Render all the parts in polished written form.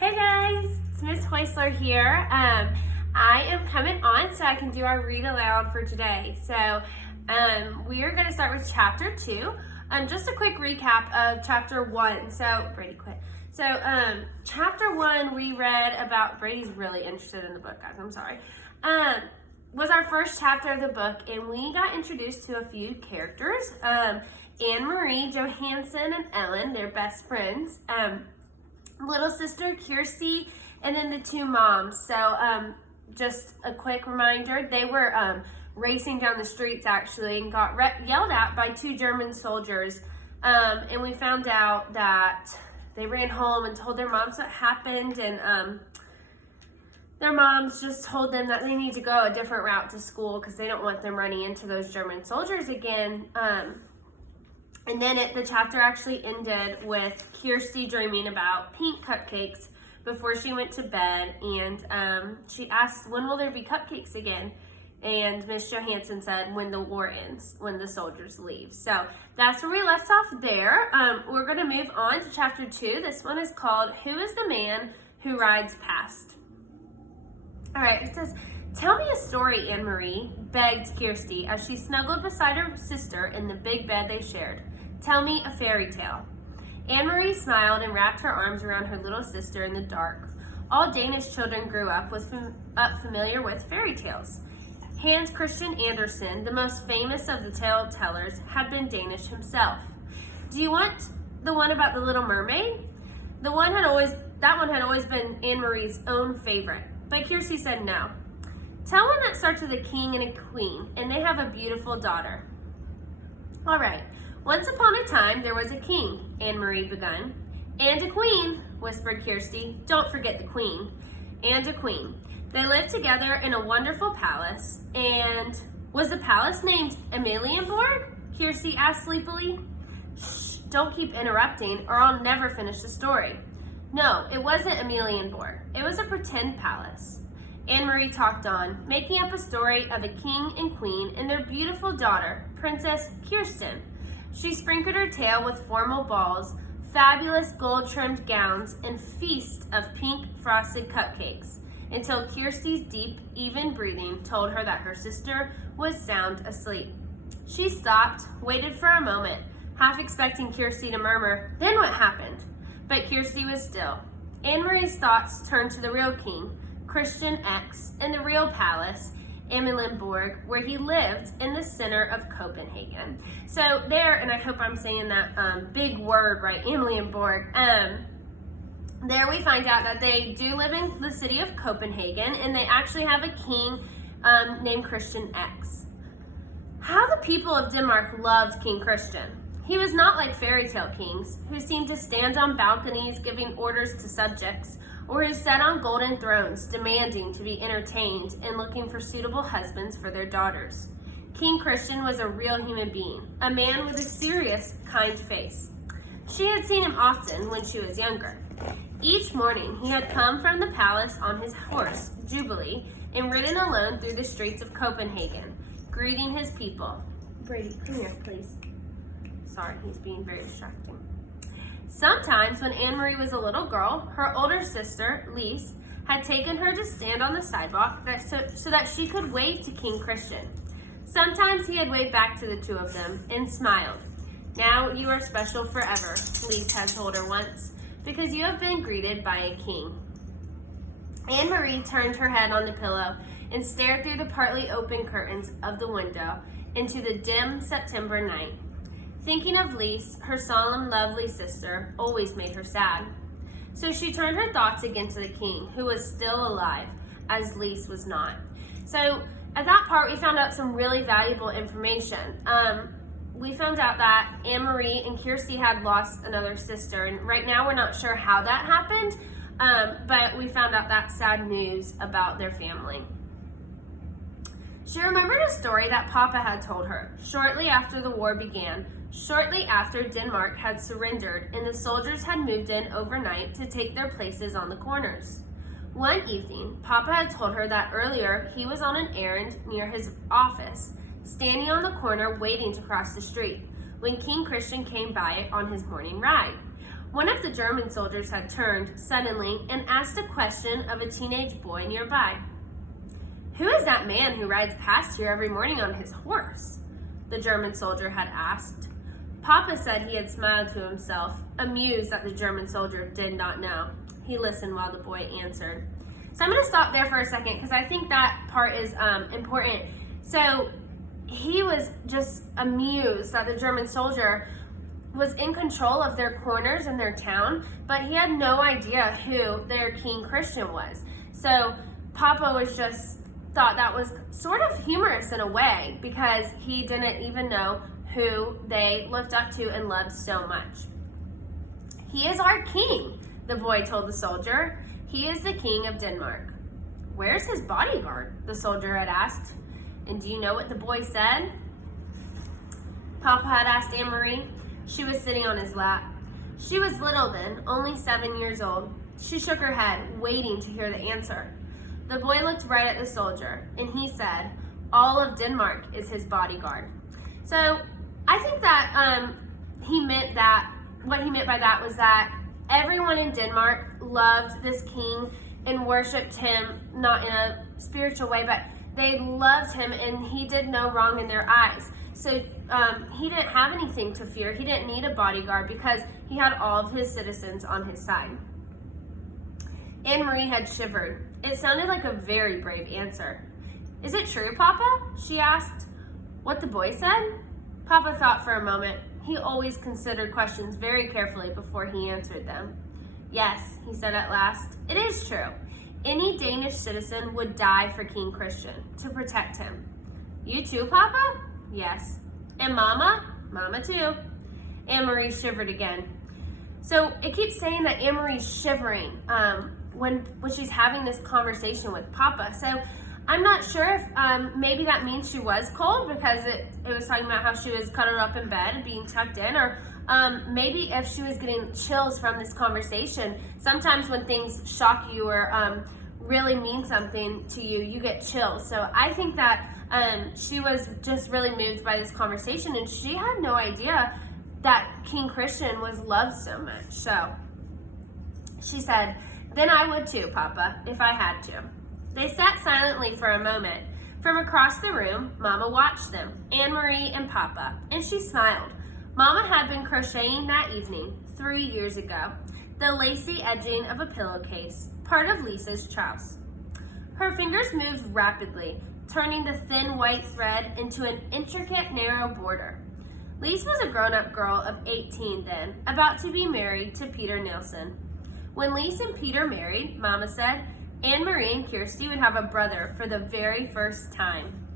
Hey guys, it's Miss Heusler here. I am coming on so I can do our read aloud for today. So we are going to start with chapter 2. Just a quick recap of chapter 1. So Brady quit. So chapter 1 we read about, Brady's really interested in the book, guys, I'm sorry. Was our first chapter of the book, and we got introduced to a few characters. Anne-Marie, Johansson, and Ellen, they're best friends. Little sister Kirsty, and then the two moms. So just a quick reminder, they were racing down the streets actually and got yelled at by two German soldiers, and we found out that they ran home and told their moms what happened, and their moms just told them that they need to go a different route to school because they don't want them running into those German soldiers again. And then the chapter actually ended with Kirsty dreaming about pink cupcakes before she went to bed. And she asked, when will there be cupcakes again? And Miss Johansson said, when the war ends, when the soldiers leave. So that's where we left off there. We're going to move on to chapter 2. This one is called, Who is the Man Who Rides Past? All right, it says, tell me a story, Anne-Marie, begged Kirsty as she snuggled beside her sister in the big bed they shared. Tell me a fairy tale. Anne-Marie smiled and wrapped her arms around her little sister in the dark. All Danish children grew up familiar with fairy tales. Hans Christian Andersen, the most famous of the tale tellers, had been Danish himself. Do you want the one about the Little Mermaid? That one had always been Anne-Marie's own favorite, but Kirsty said no. Tell one that starts with a king and a queen, and they have a beautiful daughter. All right. Once upon a time, there was a king, Anne-Marie begun. And a queen, whispered Kirsty. Don't forget the queen. And a queen. They lived together in a wonderful palace. And was the palace named Amalienborg? Kirsty asked sleepily. Shh, don't keep interrupting or I'll never finish the story. No, it wasn't Amalienborg. It was a pretend palace. Anne-Marie talked on, making up a story of a king and queen and their beautiful daughter, Princess Kirsten. She sprinkled her tale with formal balls, fabulous gold-trimmed gowns, and feast of pink frosted cupcakes, until Kirsty's deep, even breathing told her that her sister was sound asleep. She stopped, waited for a moment, half expecting Kirsty to murmur, "Then what happened?" But Kirsty was still. Anne-Marie's thoughts turned to the real king, Christian X, in the real palace, Amalienborg, where he lived in the center of Copenhagen. So there, and I hope I'm saying that big word right, Amalienborg, there we find out that they do live in the city of Copenhagen, and they actually have a king named Christian X. How the people of Denmark loved King Christian. He was not like fairy tale kings, who seemed to stand on balconies giving orders to subjects, or who sat on golden thrones demanding to be entertained and looking for suitable husbands for their daughters. King Christian was a real human being, a man with a serious, kind face. She had seen him often when she was younger. Each morning he had come from the palace on his horse, Jubilee, and ridden alone through the streets of Copenhagen, greeting his people. Brady, come here, please. Sorry, he's being very distracting. Sometimes, when Anne-Marie was a little girl, her older sister, Lise, had taken her to stand on the sidewalk so that she could wave to King Christian. Sometimes he had waved back to the two of them and smiled. Now you are special forever, Lise had told her once, because you have been greeted by a king. Anne-Marie turned her head on the pillow and stared through the partly open curtains of the window into the dim September night. Thinking of Lise, her solemn, lovely sister, always made her sad. So she turned her thoughts again to the king, who was still alive, as Lise was not. So at that part, we found out some really valuable information. We found out that Anne-Marie and Kirsty had lost another sister, and right now we're not sure how that happened, but we found out that sad news about their family. She remembered a story that Papa had told her shortly after the war began, shortly after Denmark had surrendered and the soldiers had moved in overnight to take their places on the corners. One evening, Papa had told her that earlier he was on an errand near his office, standing on the corner waiting to cross the street, when King Christian came by on his morning ride. One of the German soldiers had turned suddenly and asked a question of a teenage boy nearby. "Who is that man who rides past here every morning on his horse?" the German soldier had asked. Papa said he had smiled to himself, amused that the German soldier did not know. He listened while the boy answered. So I'm going to stop there for a second because I think that part is important. So he was just amused that the German soldier was in control of their corners in their town, but he had no idea who their king Christian was. So Papa was just thought that was sort of humorous in a way because he didn't even know who they looked up to and loved so much. "He is our king," the boy told the soldier. "He is the king of Denmark." "Where's his bodyguard?" the soldier had asked. And do you know what the boy said? Papa had asked Anne-Marie. She was sitting on his lap. She was little then, only 7 years old. She shook her head, waiting to hear the answer. The boy looked right at the soldier, and he said, "All of Denmark is his bodyguard." So I think that what he meant by that was that everyone in Denmark loved this king and worshipped him, not in a spiritual way, but they loved him and he did no wrong in their eyes. So he didn't have anything to fear. He didn't need a bodyguard because he had all of his citizens on his side. Anne-Marie had shivered. It sounded like a very brave answer. "Is it true, Papa?" she asked. What the boy said? Papa thought for a moment. He always considered questions very carefully before he answered them. "Yes," he said at last, "it is true. Any Danish citizen would die for King Christian, to protect him." "You too, Papa?" "Yes." "And Mama?" "Mama too." Anne-Marie shivered again. So it keeps saying that Anne-Marie's shivering when she's having this conversation with Papa. So I'm not sure if maybe that means she was cold because it was talking about how she was cuddled up in bed and being tucked in, or maybe if she was getting chills from this conversation. Sometimes when things shock you or really mean something to you, you get chills. So I think that she was just really moved by this conversation, and she had no idea that King Christian was loved so much. So she said, "Then I would too, Papa, if I had to." They sat silently for a moment. From across the room, Mama watched them, Anne-Marie and Papa, and she smiled. Mama had been crocheting that evening, 3 years ago, the lacy edging of a pillowcase, part of Lisa's trouse. Her fingers moved rapidly, turning the thin white thread into an intricate narrow border. Lisa was a grown-up girl of 18 then, about to be married to Peter Nielsen. When Lisa and Peter married, Mama said, Anne-Marie and Kirsty would have a brother for the very first time.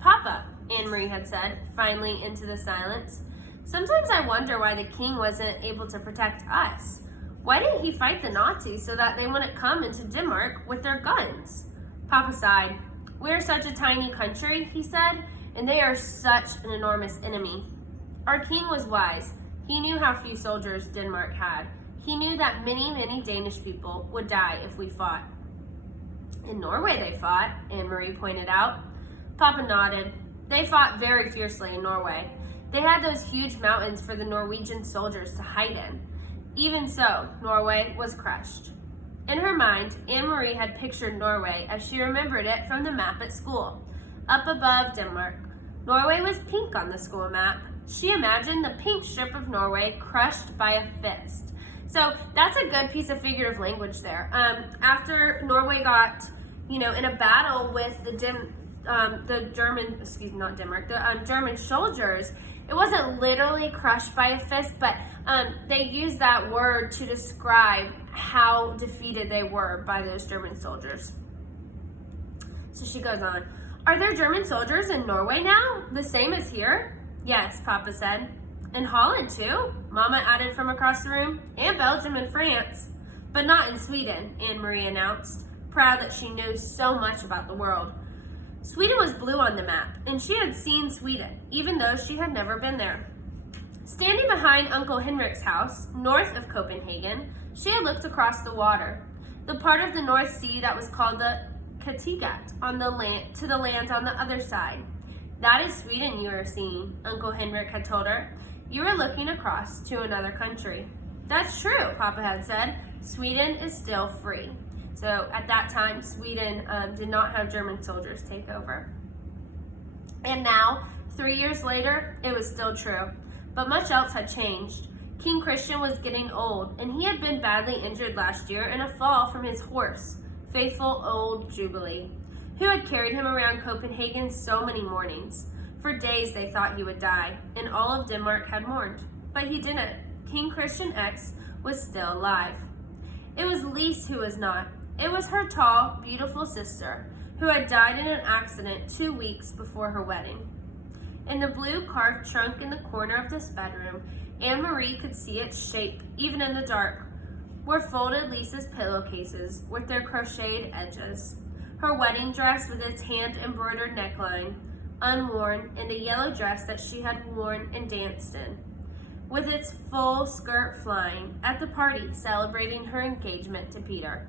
"Papa," Anne-Marie had said, finally into the silence, "sometimes I wonder why the king wasn't able to protect us. Why didn't he fight the Nazis so that they wouldn't come into Denmark with their guns?" Papa sighed. "We're such a tiny country," he said, "and they are such an enormous enemy. Our king was wise. He knew how few soldiers Denmark had. He knew that many, many Danish people would die if we fought." "In Norway they fought," Anne-Marie pointed out. Papa nodded. They fought very fiercely in Norway. They had those huge mountains for the Norwegian soldiers to hide in. Even so, Norway was crushed. In her mind, Anne-Marie had pictured Norway as she remembered it from the map at school. Up above Denmark, Norway was pink on the school map. She imagined the pink strip of Norway crushed by a fist. So that's a good piece of figurative language there. After Norway got, in a battle with the German soldiers, it wasn't literally crushed by a fist, but they used that word to describe how defeated they were by those German soldiers. So she goes on, "Are there German soldiers in Norway now, the same as here?" "Yes," Papa said. "In Holland too," Mama added from across the room, "and Belgium and France." "But not in Sweden," Anne-Marie announced, proud that she knew so much about the world. Sweden was blue on the map, and she had seen Sweden, even though she had never been there. Standing behind Uncle Henrik's house, north of Copenhagen, she had looked across the water, the part of the North Sea that was called the Kattegat, to the land on the other side. "That is Sweden you are seeing," Uncle Henrik had told her. "You are looking across to another country." That's true, Papa had said. Sweden is still free. So at that time, Sweden did not have German soldiers take over. And now, 3 years later, it was still true. But much else had changed. King Christian was getting old, and he had been badly injured last year in a fall from his horse, faithful old Jubilee, who had carried him around Copenhagen so many mornings. For days they thought he would die, and all of Denmark had mourned. But he didn't. King Christian X was still alive. It was Lise who was not. It was her tall, beautiful sister, who had died in an accident 2 weeks before her wedding. In the blue carved trunk in the corner of this bedroom, Anne-Marie could see its shape, even in the dark, were folded Lisa's pillowcases with their crocheted edges, her wedding dress with its hand-embroidered neckline, unworn, and a yellow dress that she had worn and danced in, with its full skirt flying, at the party celebrating her engagement to Peter.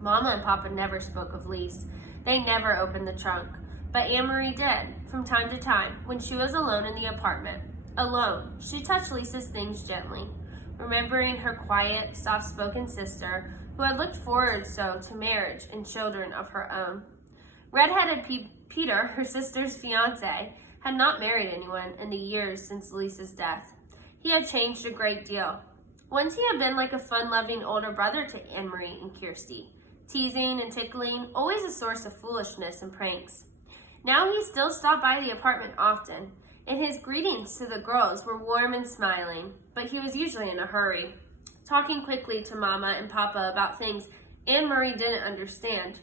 Mama and Papa never spoke of Lise. They never opened the trunk, but Anne-Marie did, from time to time, when she was alone in the apartment. Alone, she touched Lisa's things gently, remembering her quiet, soft-spoken sister who had looked forward so to marriage and children of her own. Red-headed Peter, her sister's fiancé, had not married anyone in the years since Lisa's death. He had changed a great deal. Once he had been like a fun-loving older brother to Anne-Marie and Kirsty, teasing and tickling, always a source of foolishness and pranks. Now he still stopped by the apartment often, and his greetings to the girls were warm and smiling, but he was usually in a hurry, talking quickly to Mama and Papa about things Anne-Marie didn't understand.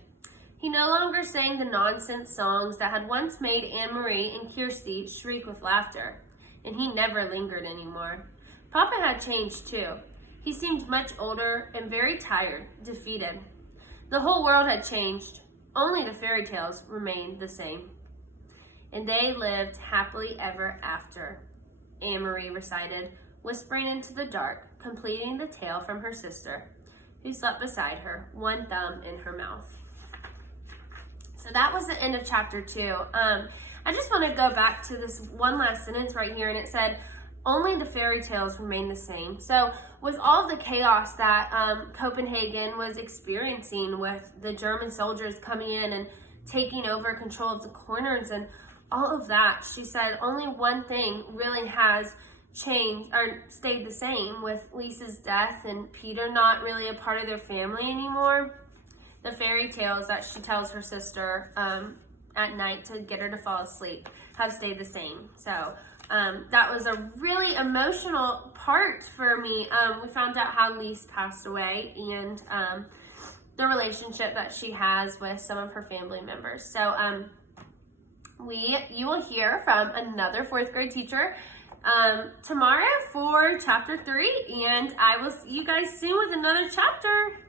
He no longer sang the nonsense songs that had once made Anne-Marie and Kirsty shriek with laughter, and he never lingered anymore. Papa had changed too. He seemed much older and very tired, defeated. The whole world had changed. Only the fairy tales remained the same. And they lived happily ever after, Anne-Marie recited, whispering into the dark, completing the tale from her sister, who slept beside her, one thumb in her mouth. So that was the end of chapter 2. I just want to go back to this one last sentence right here, and it said, only the fairy tales remain the same. So with all the chaos that Copenhagen was experiencing with the German soldiers coming in and taking over control of the corners and all of that, she said only one thing really has changed or stayed the same with Lisa's death and Peter not really a part of their family anymore. The fairy tales that she tells her sister at night to get her to fall asleep have stayed the same. So that was a really emotional part for me. We found out how Lise passed away and the relationship that she has with some of her family members. So you will hear from another 4th grade teacher tomorrow for chapter 3, and I will see you guys soon with another chapter.